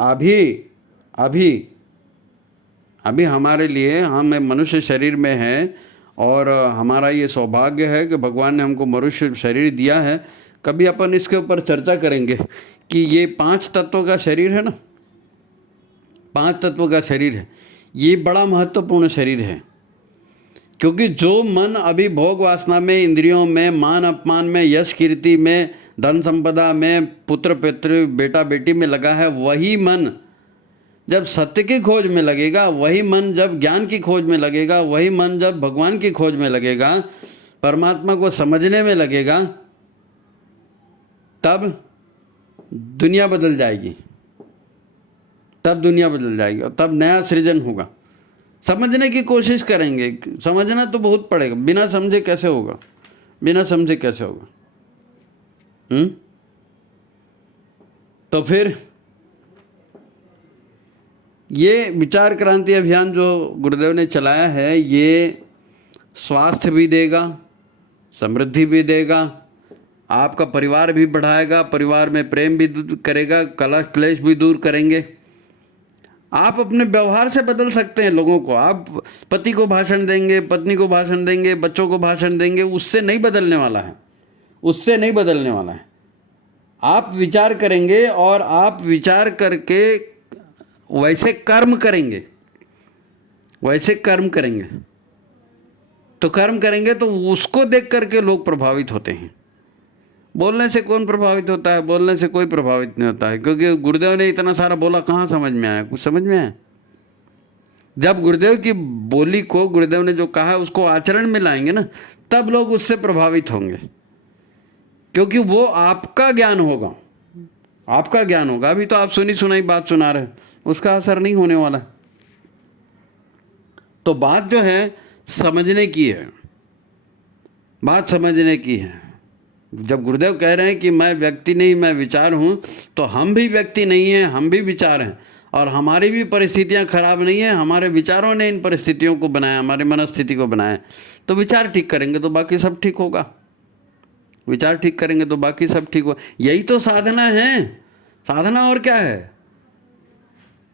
अभी हमारे लिए, हम मनुष्य शरीर में हैं और हमारा ये सौभाग्य है कि भगवान ने हमको मनुष्य शरीर दिया है। कभी अपन इसके ऊपर चर्चा करेंगे कि ये 5 तत्वों का शरीर है ना, 5 तत्वों का शरीर है, ये बड़ा महत्वपूर्ण शरीर है। क्योंकि जो मन अभी भोग वासना में, इंद्रियों में, मान अपमान में, यश कीर्ति में, धन संपदा में, पुत्र पितृ बेटा बेटी में लगा है, वही मन जब सत्य की खोज में लगेगा, वही मन जब ज्ञान की खोज में लगेगा, वही मन जब भगवान की खोज में लगेगा, परमात्मा को समझने में लगेगा, तब दुनिया बदल जाएगी। तब दुनिया बदल जाएगी और तब नया सृजन होगा। समझने की कोशिश करेंगे। समझना तो बहुत पड़ेगा, बिना समझे कैसे होगा? बिना समझे कैसे होगा? तो फिर ये विचार क्रांति अभियान जो गुरुदेव ने चलाया है, ये स्वास्थ्य भी देगा, समृद्धि भी देगा, आपका परिवार भी बढ़ाएगा, परिवार में प्रेम भी करेगा, कलह क्लेश भी दूर करेंगे। आप अपने व्यवहार से बदल सकते हैं लोगों को। आप पति को भाषण देंगे, पत्नी को भाषण देंगे, बच्चों को भाषण देंगे, उससे नहीं बदलने वाला है, उससे नहीं बदलने वाला है। आप विचार करेंगे और आप विचार करके वैसे कर्म करेंगे, वैसे कर्म करेंगे। तो कर्म करेंगे तो उसको देख करके लोग प्रभावित होते हैं। बोलने से कौन प्रभावित होता है? बोलने से कोई प्रभावित नहीं होता है, क्योंकि गुरुदेव ने इतना सारा बोला, कहाँ समझ में आया? कुछ समझ में आया? जब गुरुदेव की बोली को, गुरुदेव ने जो कहा उसको आचरण में लाएंगे ना, तब लोग उससे प्रभावित होंगे, क्योंकि वो आपका ज्ञान होगा, आपका ज्ञान होगा। अभी तो आप सुनी सुनाई बात सुना रहे, उसका असर नहीं होने वाला। तो बात जो है समझने की है, बात समझने की है। जब गुरुदेव कह रहे हैं कि मैं व्यक्ति नहीं, मैं विचार हूँ, तो हम भी व्यक्ति नहीं हैं, हम भी विचार हैं। और हमारी भी परिस्थितियाँ खराब नहीं हैं, हमारे विचारों ने इन परिस्थितियों को बनाया, हमारे मनस्थिति को बनाया। तो विचार ठीक करेंगे तो बाकी सब ठीक होगा, विचार ठीक करेंगे तो बाकी सब ठीक होगा। यही तो साधना है। साधना और क्या है?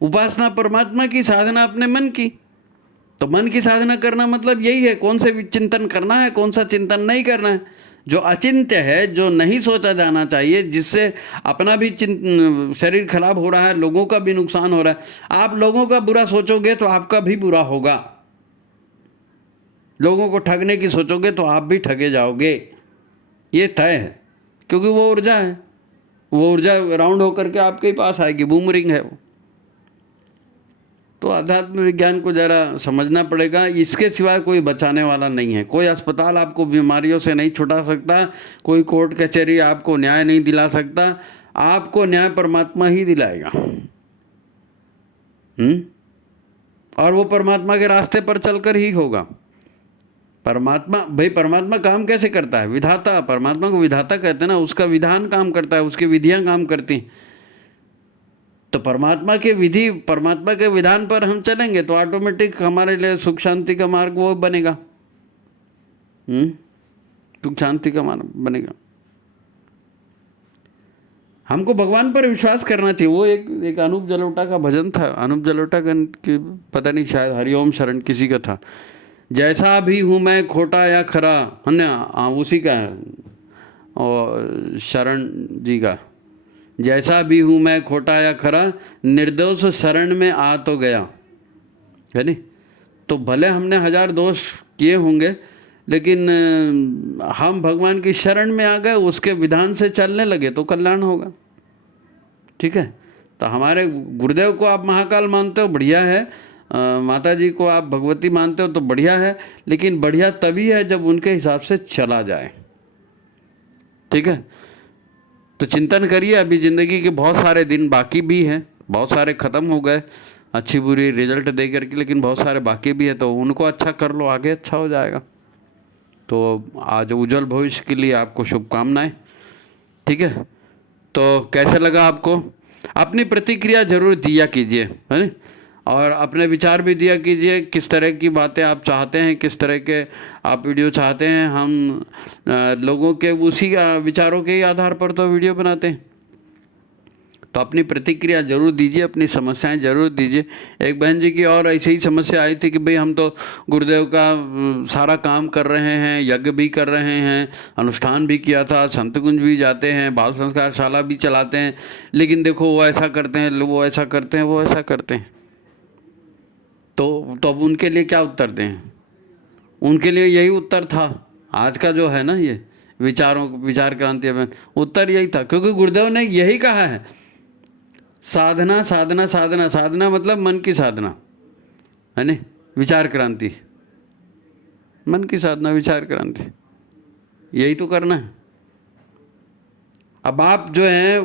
उपासना परमात्मा की, साधना अपने मन की। तो मन की साधना करना मतलब यही है, कौन से चिंतन करना है, कौन सा चिंतन नहीं करना है। जो अचिंत्य है, जो नहीं सोचा जाना चाहिए, जिससे अपना भी शरीर खराब हो रहा है, लोगों का भी नुकसान हो रहा है। आप लोगों का बुरा सोचोगे तो आपका भी बुरा होगा। लोगों को ठगने की सोचोगे तो आप भी ठगे जाओगे, ये तय है। क्योंकि वो ऊर्जा है, वो ऊर्जा राउंड होकर के आपके पास आएगी, बूमरिंग है वो। तो अध्यात्म विज्ञान को ज़रा समझना पड़ेगा। इसके सिवाय कोई बचाने वाला नहीं है। कोई अस्पताल आपको बीमारियों से नहीं छुड़ा सकता, कोई कोर्ट कचहरी आपको न्याय नहीं दिला सकता। आपको न्याय परमात्मा ही दिलाएगा। और वो परमात्मा के रास्ते पर चलकर ही होगा। परमात्मा, भाई परमात्मा काम कैसे करता है? विधाता, परमात्मा को विधाता कहते हैं ना, उसका विधान काम करता है, उसकी विधियाँ काम करती हैं। तो परमात्मा के विधि, परमात्मा के विधान पर हम चलेंगे तो ऑटोमेटिक हमारे लिए सुख शांति का मार्ग वो बनेगा। सुख शांति का मानव बनेगा। हमको भगवान पर विश्वास करना चाहिए। वो एक अनूप जलोटा का भजन था, अनूप जलोटा का पता नहीं, शायद हरिओम शरण किसी का था। जैसा भी हूँ मैं खोटा या खरा, हाँ उसी का है, और शरण जी का। जैसा भी हूँ मैं खोटा या खरा, निर्दोष शरण में आ तो गया, है नहीं। तो भले हमने 1000 दोष किए होंगे, लेकिन हम भगवान की शरण में आ गए, उसके विधान से चलने लगे तो कल्याण होगा। ठीक है। तो हमारे गुरुदेव को आप महाकाल मानते हो, बढ़िया है। माता जी को आप भगवती मानते हो तो बढ़िया है, लेकिन बढ़िया तभी है जब उनके हिसाब से चला जाए। ठीक है। तो चिंतन करिए, अभी ज़िंदगी के बहुत सारे दिन बाकी भी हैं, बहुत सारे ख़त्म हो गए अच्छी बुरी रिजल्ट दे करके, लेकिन बहुत सारे बाकी भी है, तो उनको अच्छा कर लो, आगे अच्छा हो जाएगा। तो आज उज्जवल भविष्य के लिए आपको शुभकामनाएं। ठीक है। तो कैसे लगा आपको? अपनी प्रतिक्रिया जरूर दिया कीजिए, है ना, और अपने विचार भी दिया कीजिए, किस तरह की बातें आप चाहते हैं, किस तरह के आप वीडियो चाहते हैं। हम लोगों के उसी विचारों के ही आधार पर तो वीडियो बनाते हैं। तो अपनी प्रतिक्रिया जरूर दीजिए, अपनी समस्याएं जरूर दीजिए। एक बहन जी की और ऐसी ही समस्या आई थी कि भाई हम तो गुरुदेव का सारा काम कर रहे हैं, यज्ञ भी कर रहे हैं, अनुष्ठान भी किया था, संत कुंज भी जाते हैं, बाल संस्कार शाला भी चलाते हैं, लेकिन देखो वो ऐसा करते हैं, वो ऐसा करते हैं, वो ऐसा करते हैं। तो अब उनके लिए क्या उत्तर दें? उनके लिए यही उत्तर था आज का जो है ना, ये विचार क्रांति में उत्तर यही था, क्योंकि गुरुदेव ने यही कहा है, साधना साधना साधना। साधना मतलब मन की साधना, है ना, विचार क्रांति, मन की साधना विचार क्रांति, यही तो करना है। अब आप जो है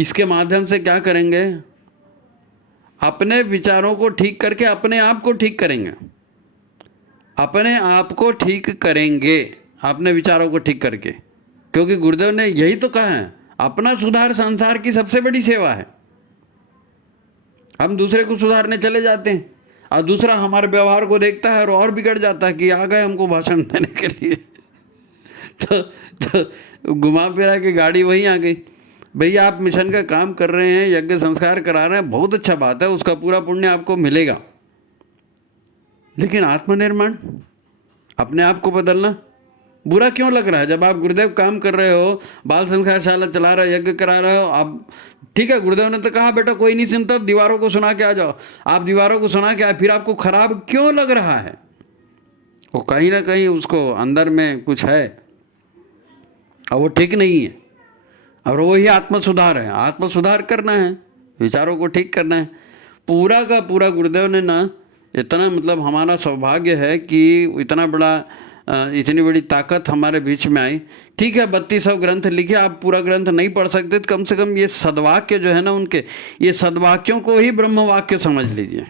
इसके माध्यम से क्या करेंगे? अपने विचारों को ठीक करके अपने आप को ठीक करेंगे, अपने आप को ठीक करेंगे, अपने विचारों को ठीक करके, क्योंकि गुरुदेव ने यही तो कहा है, अपना सुधार संसार की सबसे बड़ी सेवा है। हम दूसरे को सुधारने चले जाते हैं और दूसरा हमारे व्यवहार को देखता है और बिगड़ जाता है कि आ गए हमको भाषण देने के लिए। तो घुमा फिरा के गाड़ी वहीं आ गई। भैया आप मिशन का काम कर रहे हैं, यज्ञ संस्कार करा रहे हैं, बहुत अच्छा बात है, उसका पूरा पुण्य आपको मिलेगा, लेकिन आत्मनिर्माण, अपने आप को बदलना बुरा क्यों लग रहा है? जब आप गुरुदेव काम कर रहे हो, बाल संस्कार शाला चला रहे हो, यज्ञ करा रहे हो, आप ठीक है, गुरुदेव ने तो कहा बेटा कोई नहीं सुनता, दीवारों को सुना के आ जाओ। आप दीवारों को सुना के आए, फिर आपको खराब क्यों लग रहा है? वो कहीं ना कहीं उसको अंदर में कुछ है और वो ठीक नहीं है, और वही आत्मसुधार है। आत्मसुधार करना है, विचारों को ठीक करना है। पूरा का पूरा गुरुदेव ने ना, इतना मतलब हमारा सौभाग्य है कि इतना बड़ा इतनी बड़ी ताकत हमारे बीच में आई। ठीक है, 3200 ग्रंथ लिखे, आप पूरा ग्रंथ नहीं पढ़ सकते, तो कम से कम ये सद्वाक्य जो है ना उनके, ये सद्वाक्यों को ही ब्रह्म वाक्य समझ लीजिए,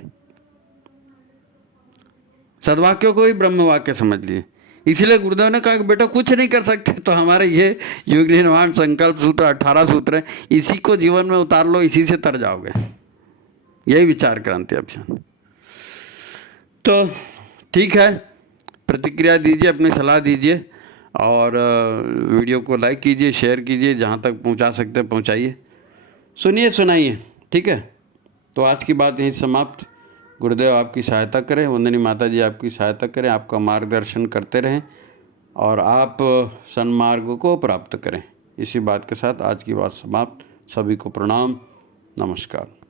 सद्वाक्यों को ही ब्रह्म वाक्य समझ लीजिए। इसीलिए गुरुदेव ने कहा कि बेटा कुछ नहीं कर सकते तो हमारे ये युग निर्माण संकल्प सूत्र 18 सूत्र है, इसी को जीवन में उतार लो, इसी से तर जाओगे। यही विचार क्रांति अभियान। तो ठीक है, प्रतिक्रिया दीजिए, अपनी सलाह दीजिए, और वीडियो को लाइक कीजिए, शेयर कीजिए, जहाँ तक पहुँचा सकते हैं पहुँचाइए, सुनिए सुनाइए। ठीक है। तो आज की बात यहीं समाप्त। गुरुदेव आपकी सहायता करें, वंदनी माता जी आपकी सहायता करें, आपका मार्गदर्शन करते रहें और आप सन्मार्ग को प्राप्त करें। इसी बात के साथ आज की बात समाप्त। सभी को प्रणाम, नमस्कार।